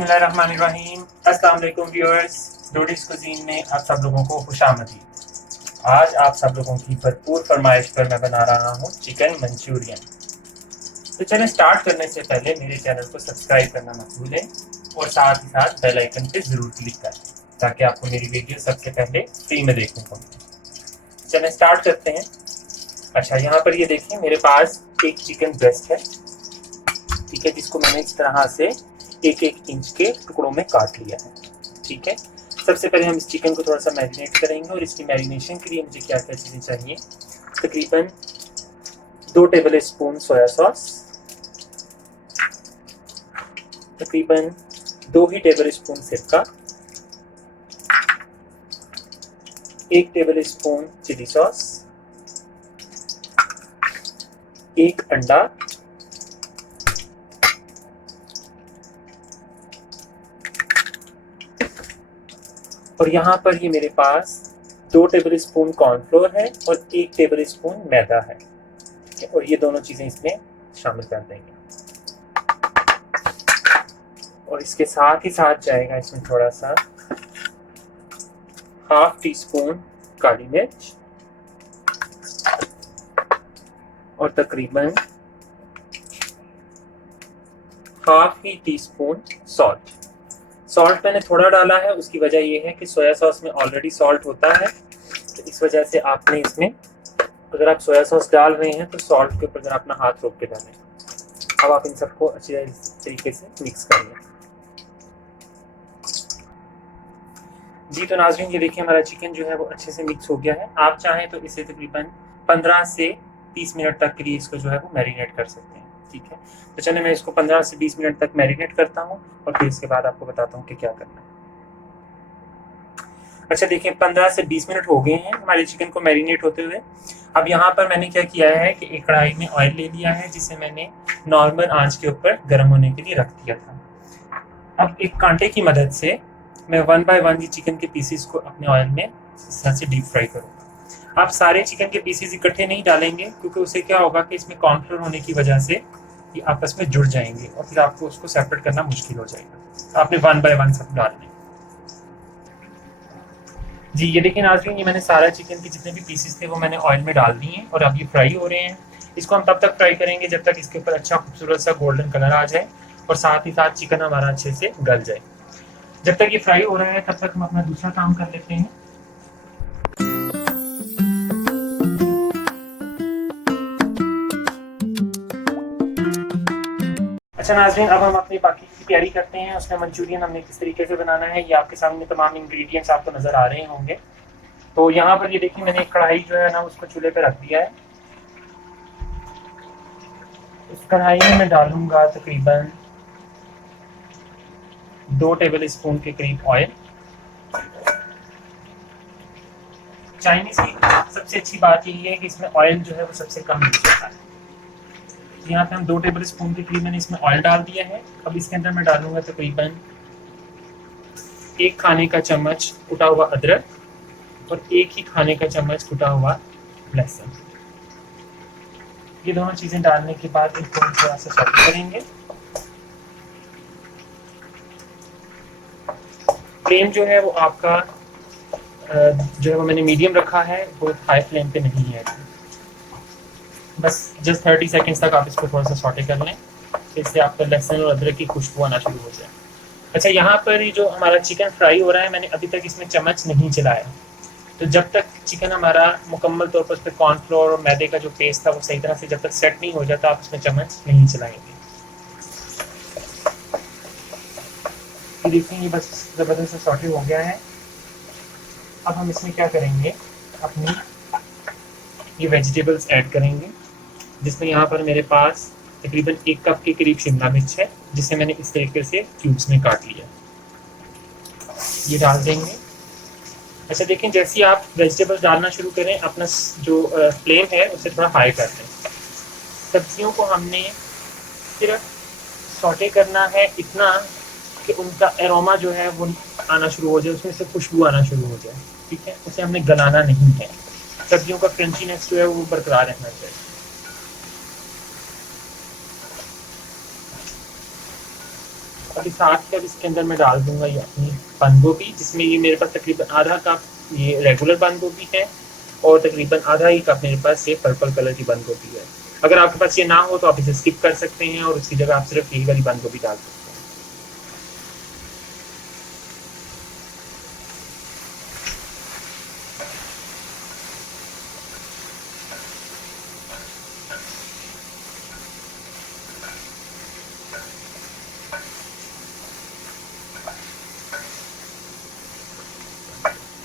बिस्मिल्लाहिर्रहमानिर्रहीम। अस्सलाम वालेकुम व्यूअर्स, डोडीज कुज़ीन में आप सब लोगों को खुशामदीद। आज आप सब लोगों की भरपूर फरमाइश पर मैं बना रहा हूँ चिकन मंचूरियन। तो चलें, स्टार्ट करने से पहले मेरे चैनल को सब्सक्राइब करना मत भूलें और साथ ही साथ बेल आइकन पे ज़रूर क्लिक करें ताकि आपको मेरी वीडियो सबसे पहले फ्री में देखने को मिले। चलें स्टार्ट करते हैं। अच्छा, यहाँ पर ये देखिए मेरे पास एक चिकन ब्रेस्ट है, ठीक है, जिसको मैंने इस तरह से एक एक इंच के टुकड़ों में काट लिया है। ठीक है, सबसे पहले हम इस चिकन को थोड़ा सा मैरिनेट करेंगे और इसकी मैरिनेशन के लिए मुझे क्या क्या चीज़ें चाहिए। तकरीबन 2 टेबल स्पून सोया सॉस, तकरीबन 2 ही टेबल स्पून सिरका, 1 टेबल स्पून चिली सॉस, 1 अंडा, और यहाँ पर ये मेरे पास 2 टेबल स्पून कॉर्नफ्लोर है और 1 टेबल स्पून मैदा है। ठीक है, और ये दोनों चीज़ें इसमें शामिल कर देंगे और इसके साथ ही साथ जाएगा इसमें थोड़ा सा ½ टीस्पून काली मिर्च और तकरीबन ½ टीस्पून सॉल्ट। सॉल्ट मैंने थोड़ा डाला है, उसकी वजह ये है कि सोया सॉस में ऑलरेडी सॉल्ट होता है, तो इस वजह से आपने इसमें, अगर आप सोया सॉस डाल रहे हैं तो सॉल्ट के ऊपर अपना हाथ रोक के डालें। अब आप इन सबको अच्छी तरीके से मिक्स कर लें। जी तो नाज़रीन, ये देखिए हमारा चिकन जो है वो अच्छे से मिक्स हो गया है। आप चाहें तो इसे तकरीबन 15 से 30 मिनट तक के लिए इसको जो है वो मैरिनेट कर सकते हैं। ठीक है, तो चलिए मैं इसको 15 से 20 मिनट तक मैरिनेट करता हूँ और फिर इसके बाद आपको बताता हूँ कि क्या करना है। अच्छा देखिए, 15 से 20 मिनट हो गए हैं हमारे चिकन को मैरिनेट होते हुए। अब यहाँ पर मैंने क्या किया है कि एक कढ़ाई में ऑयल ले लिया है, जिसे मैंने नॉर्मल आंच के ऊपर गर्म होने के लिए रख दिया था। अब एक कांटे की मदद से मैं 1 बाय 1 चिकन के पीसीस को अपने ऑयल में इस तरह से डीप फ्राई करूँगा। आप सारे चिकन के पीसीस इकट्ठे नहीं डालेंगे, क्योंकि उससे क्या होगा कि इसमें कॉर्नफ्लोर होने की वजह से ये आपस में जुड़ जाएंगे और फिर आपको उसको सेपरेट करना मुश्किल हो जाएगा। आपने 1 बाय 1 सब डालने। जी ये देखिए नाज़रीन, ये मैंने सारा चिकन के जितने भी पीसेस थे वो मैंने ऑयल में डाल दिए हैं और अब ये फ्राई हो रहे हैं। इसको हम तब तक फ्राई करेंगे जब तक इसके ऊपर अच्छा खूबसूरत सा गोल्डन कलर आ जाए और साथ ही साथ चिकन हमारा अच्छे से गल जाए। जब तक ये फ्राई हो रहा है तब तक हम अपना दूसरा काम कर लेते हैं। अच्छा नाज़रीन, अब हम अपनी बाकी की तैयारी करते हैं। उसमें मंचूरियन हमने किस तरीके से बनाना है, ये आपके सामने तमाम इंग्रेडिएंट्स आपको नज़र आ रहे होंगे। तो यहाँ पर ये देखिए मैंने एक कढ़ाई जो है ना उसको चूल्हे पे रख दिया है। इस कढ़ाई में मैं डालूंगा तकरीबन 2 टेबल स्पून के करीब ऑयल। चाइनीज़ की सबसे अच्छी बात यही है कि इसमें ऑयल जो है वो सबसे कम यूज होता है। यहाँ पे हम 2 टेबल स्पून के करीब मैंने इसमें ऑयल डाल दिया है। अब इसके अंदर मैं डालूंगा तकरीबन 1 खाने का चम्मच कुटा हुआ अदरक और 1 ही खाने का चम्मच कुटा हुआ लहसुन। ये दोनों चीज़ें डालने के बाद इनको हम थोड़ा सा सॉटे करेंगे। फ्लेम जो है वो आपका जो है वो मैंने मीडियम रखा है, वो हाई फ्लेम पे नहीं है। बस जस्ट 30 सेकेंड्स तक आप इसको थोड़ा सा सॉटे कर लें, इससे आपका लहसुन और अदरक की खुशबू आना शुरू हो जाए। अच्छा, यहाँ पर ये जो हमारा चिकन फ्राई हो रहा है, मैंने अभी तक इसमें चम्मच नहीं चलाया। तो जब तक चिकन हमारा मुकम्मल तौर पर उस पर कॉर्नफ्लोर और मैदे का जो पेस्ट था वो सही तरह से जब तक सेट नहीं हो जाता, आप उसमें चम्मच नहीं चलाएंगे। ये देखिए ये बस ज़बरदस्त से सॉटे हो गया है। अब हम इसमें क्या करेंगे, अपनी ये वेजिटेबल्स ऐड करेंगे, जिसमें यहाँ पर मेरे पास तकरीबन 1 कप के करीब शिमला मिर्च है, जिसे मैंने इस तरीके से क्यूब्स में काट लिया। ये डाल देंगे। अच्छा देखें, जैसे ही आप वेजिटेबल्स डालना शुरू करें, अपना जो फ्लेम है उसे थोड़ा हाई कर दें। सब्जियों को हमने सिर्फ सॉटे करना है इतना कि उनका एरोमा जो है वो आना शुरू हो जाए, उसमें से खुशबू आना शुरू हो जाए। ठीक है, उसे हमने गलाना नहीं है। सब्जियों का क्रंचीनेस जो है वो बरकरार रहना चाहिए। अभी साथ में इसके अंदर मैं डाल दूंगा ये अपनी बंद गोभी, जिसमें ये मेरे पास तकरीबन आधा कप ये रेगुलर बंद गोभी है और तकरीबन आधा ही कप मेरे पास ये पर्पल कलर की बंद गोभी है। अगर आपके पास ये ना हो तो आप इसे स्किप कर सकते हैं और उसकी जगह आप सिर्फ यही वाली बंद गोभी डाल सकते हैं।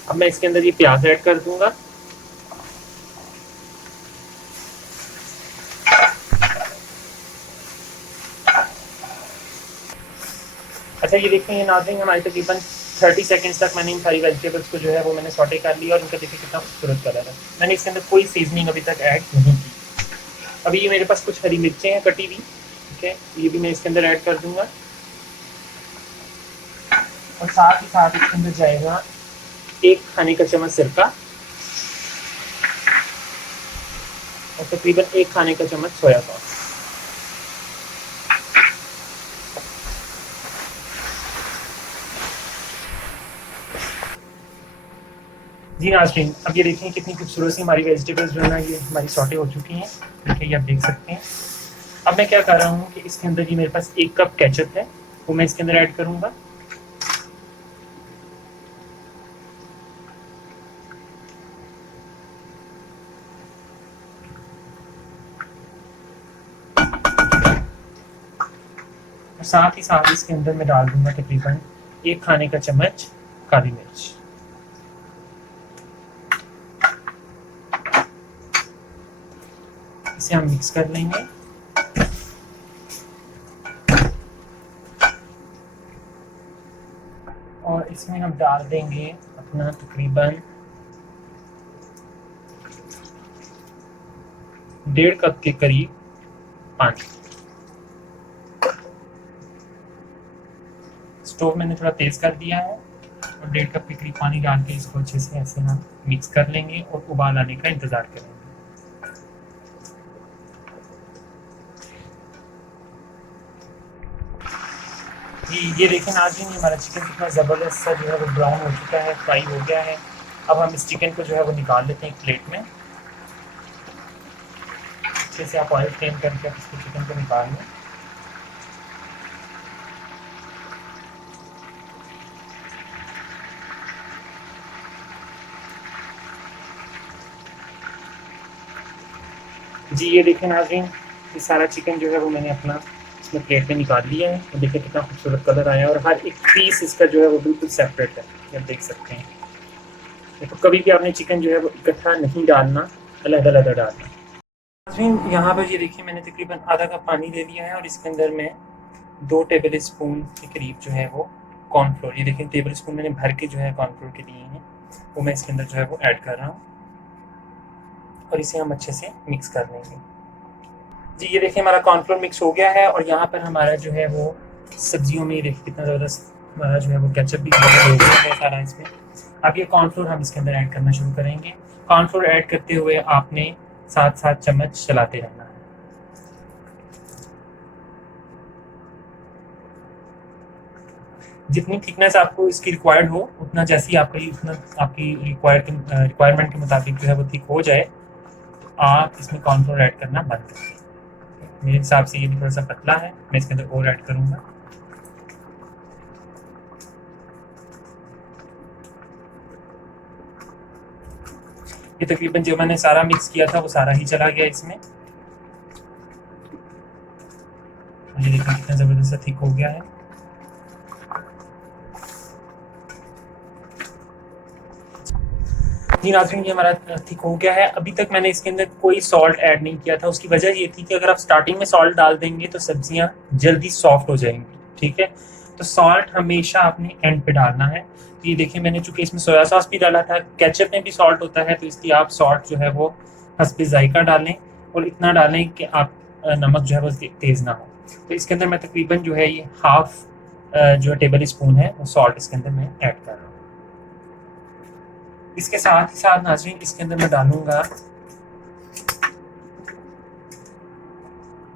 अब मैं इसके अंदर ये प्याज ऐड कर दूंगा। अच्छा ये देखें, ये नाज़रीन हमारी तकरीबन 30 सेकंड्स तक मैंने इन सारी वेजिटेबल्स को जो है वो मैंने सॉटे कर लिया और इनका देखिए कितना खूबसूरत कलर है। मैंने इसके अंदर कोई सीजनिंग अभी तक ऐड नहीं की। अभी ये मेरे पास कुछ हरी मिर्चें हैं कटी हुई, ठीक है, ये भी मैं इसके अंदर ऐड कर दूंगा और साथ ही साथ इसके अंदर जाएगा 1 खाने का चम्मच सिरका और तकरीबन 1 खाने का चम्मच सोया सॉस। जी नाज़रीन, अब ये देखिए कितनी खूबसूरत सी हमारी वेजिटेबल्स जो है ना ये हमारी सॉटे हो चुकी हैं, देखिए ये आप देख सकते हैं। अब मैं क्या कर रहा हूँ कि इसके अंदर ये मेरे पास 1 कप केचप है, वो मैं इसके अंदर ऐड करूँगा। और साथ ही साथ इसके अंदर मैं डाल दूंगा तकरीबन 1 खाने का चम्मच काली मिर्च। इसे हम मिक्स कर लेंगे। और इसमें हम डाल देंगे अपना तकरीबन 1.5 कप के करीब पानी। स्टोव मैंने थोड़ा तेज कर दिया है और 1.5 कप के करीब पानी डाल के इसको अच्छे से ऐसे हम मिक्स कर लेंगे और उबाल आने का इंतजार करेंगे। ये देखें नाज़रीन, हमारा चिकन कितना ज़बरदस्त सा जो है वो ब्राउन हो चुका है, फ्राई हो गया है। अब हम इस चिकन को जो है वो निकाल लेते हैं एक प्लेट में। अच्छे से आप ऑयल फ्लेम करके आप इसको चिकन को निकाल लें। जी ये देखें नाज़रीन, ये सारा चिकन जो है वो मैंने अपना इसमें प्लेट में निकाल लिया है और देखिए कितना खूबसूरत कलर आया है और हर एक पीस इसका जो है वो बिल्कुल सेपरेट है, आप देख सकते हैं। देखो कभी भी आपने चिकन जो है वो इकट्ठा नहीं डालना, अलग-अलग डालना। नाज़रीन यहाँ पर ये देखिए मैंने तकरीबन आधा कप पानी ले लिया है और इसके अंदर मैं 2 टेबल स्पून के करीब जो है वो कॉर्नफ्लोर, ये देखिए टेबल स्पून मैंने भर के जो है कॉर्नफ्लोर के लिए हैं, वो मैं इसके अंदर जो है वो ऐड कर रहा हूँ और इसे हम अच्छे से मिक्स कर लेंगे। जी ये देखिए हमारा कॉर्नफ्लोर मिक्स हो गया है और यहाँ पर हमारा जो है वो सब्जियों में देखिए कितना ज़बरदस्त हमारा जो है वो केचप भी हो गया है सारा इसमें। अब ये कॉर्नफ्लोर हम इसके अंदर ऐड करना शुरू करेंगे। कॉर्नफ्लोर ऐड करते हुए आपने 7-7 चम्मच चलाते रहना है। जितनी थिकनेस आपको इसकी रिक्वायर्ड हो उतना, जैसे ही आपका उतना आपकी रिक्वायरमेंट के मुताबिक जो है वो थिक हो जाए, आप इसमें कॉर्नफ्लोर ऐड करना बंद करें। मेरे हिसाब से ये भी थोड़ा सा पतला है, मैं इसके अंदर और ऐड करूँगा। ये तकरीबन जो मैंने सारा मिक्स किया था वो सारा ही चला गया इसमें। ये देखिए कितना ज़बरदस्त थिक हो गया है। जी नाज़रीन, ये हमारा थिक हो गया है। अभी तक मैंने इसके अंदर कोई सॉल्ट ऐड नहीं किया था। उसकी वजह ये थी कि अगर आप स्टार्टिंग में सॉल्ट डाल देंगे तो सब्जियां जल्दी सॉफ्ट हो जाएंगी, ठीक है। तो सॉल्ट हमेशा आपने एंड पे डालना है। तो ये देखिए मैंने चूंकि इसमें सोया सॉस भी डाला था, केचप में भी सॉल्ट होता है, तो इसलिए आप सॉल्ट जो है वो हस्बे जायका डालें और इतना डालें कि आप नमक जो है वो तेज़ ना हो। तो इसके अंदर मैं तकरीबन जो है ये हाफ जो टेबल स्पून है वो सॉल्ट इसके अंदर मैं ऐड कर रहा हूँ। इसके साथ ही साथ नाज़रीन इसके अंदर मैं डालूंगा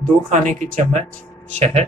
2 खाने के चम्मच शहद